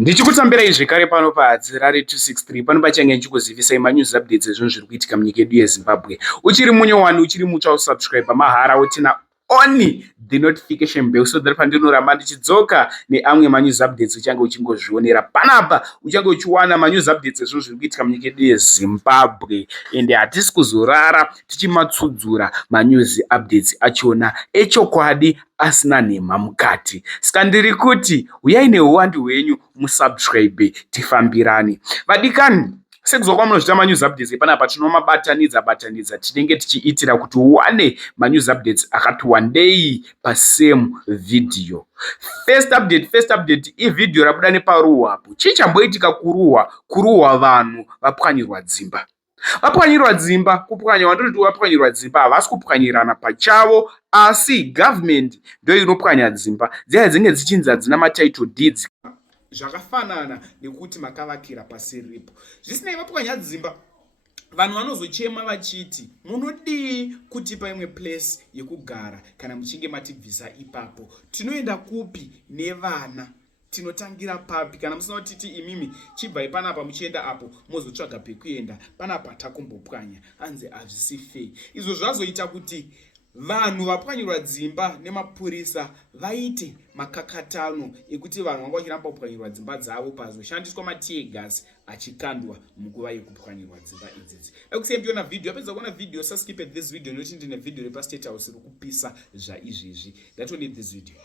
Ndichikutambirai zvekare pano paHadzirare 263 pano pachange ndichikuzivisai manews updates ezvinhu zviri kuitika munyika yedu yeZimbabwe. Uchiri munyowani, uchiri mutsva, usubscribe mahara utina only the notification bell so that pandinoramba ndichidzoka neamwe manews updates uchange uchingozvionera panapa, uchange uchiwana manews updates ezvinhu zviri kuitika munyika yedu yeZimbabwe. Ende hatisi kuzorara tichimatsudzura manews updates achona echokwadi asina nhema mukati. Saka ndiri kuti uyai neuwandu hwenyu musubscribe tifambirani. Vadikani, sekuzwa kwamunozvita manews updates panapa tinomabatanidza tinenge tichiitira kuti uwane manews updates akati wandei pasame video. First update ividhio rabuda neparuwa apo. Chii chamboitika kuruwa vanhu vapwanyirwa dzimba. Vapwanyirwa dzimba, kupwanya wandoti vapwanyirwa dzimba havasi kupwanyirana pachavo, asi government ndio inopwanya dzimba. Dziya dzinenge dzichinzi hadzina matitle deeds. Zvakafanana nekuti makavakira pasi ripo. Zvisinei vapwanya dzimba, vanhu vanozochema vachiti munodii kutipa imwe place yekugara kana muchinge matibvisa ipapo. Tinoenda kupi nevana? Tinotangira papi? Kana musina kutiti imimi chibva panapa muchienda apo mozotsvaga pekuenda, panapa takumbopwanya. Hanzi hazvisi fei. Izvo zvazoita kuti vanhu vapwanyirwa dzimba nemapurisa vaite makakatano ekuti vanhu vanga vachiramba kupwanyirwa dzimba dzavo pazoshandiswa matiye gasi achikandwa munguva yekupwanyirwa dzimba idzidzi. Ekusembiona video, apedza kuona video, skip this video nokuti ndine video repa State House iri kupisa zvaizvizvi. That one need this video.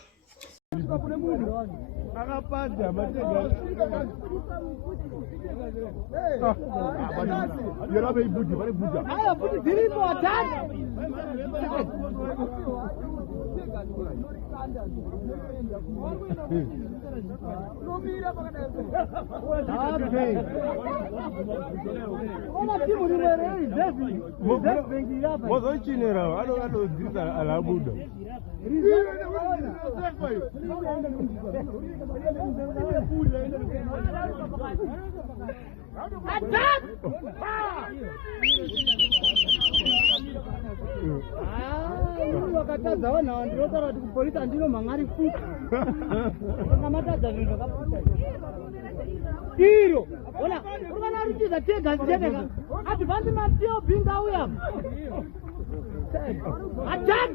Wakataza wana ndinotara kuti kupolisa ndino mangari futi. Ngamatadza zvinhu zvakaputa. Iro, ona, urikana ruchiza tega ziteka. Advance matio binga uya. Attack!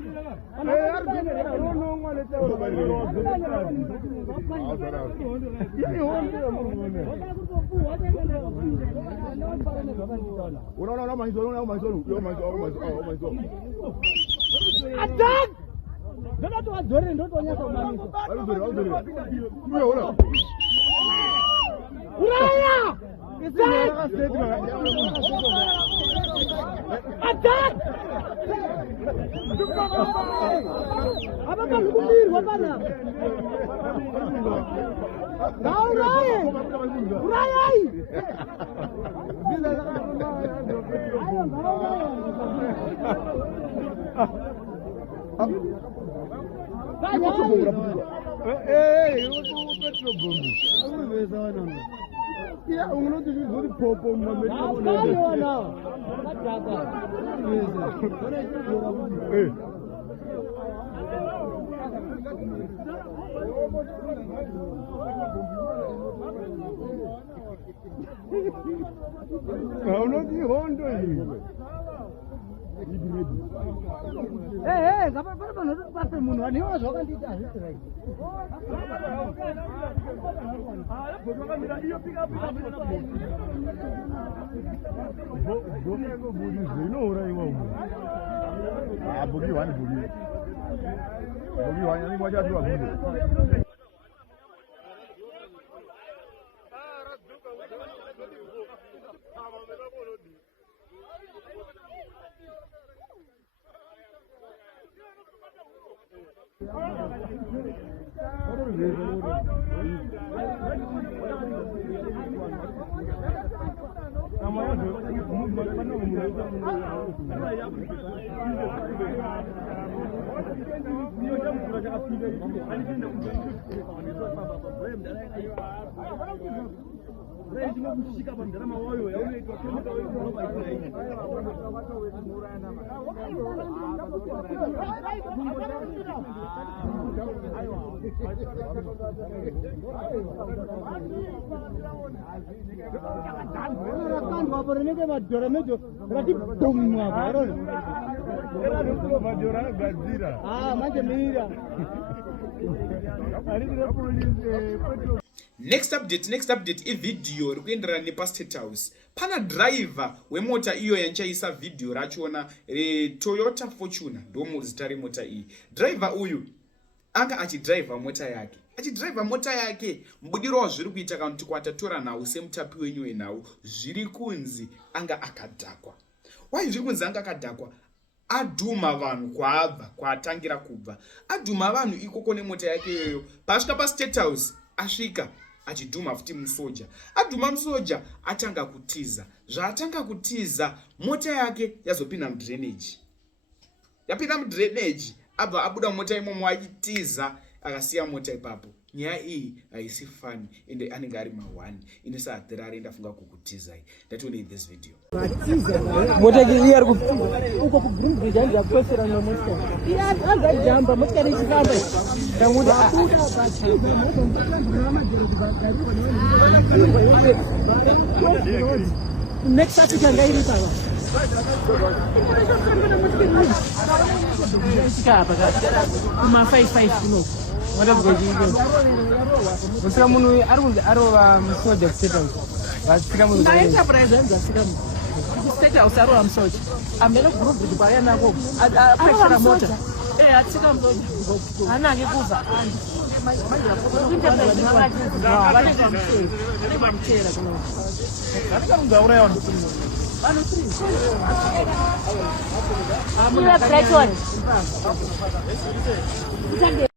Attack! Don't want to do don't want Attack! Hey, ngapa pana pase munhu aniwa zvakandita hazvisirai. Next update ivideo rikuenderana nepaState House. Pana driver wemota iyo yanchaisa video rachona Toyota Fortuner ndo zita remota iyi. Driver uyu anga achidriver mota yake mbudiro wazviri kuita kana kuti kwatatora nawo semutapi wenyu wenawo zviri kunzi anga akadhakwa. Why zviri kunzi anga akadhakwa? Adhuma vanhu kwaabva kwatangira kubva. Adhuma vanhu ikoko nemota yake yoyo. Pasvika paState House asvika achidhuma futi musoja. Adhuma musoja atanga kutiza. Zvaatanga kutiza mota yake yazopinda mudrainage. Yapinda mudrainage abva abuda mota imomo achitiza akasiya mota ipapo. Nyaya iyi haisi fani ende anenge ari ma1 inesa atirari ndafunga kukutizai. Ndatione in this video. Mota iyi ari uko ku green bridge andi yakwesera na mota. Iya azajamba mota richikamba. Ndamuda next Africa ngairi pala. Sikapa kuma 55 no. What is going on? Musika munu arova musoja kusetao. Vasika munu. Na enterprise nzasika munu. Kusetao sarova musoja. Amela group dibaya nako. Pressure motor. Atsika musoja. Hana ngekuva. I'm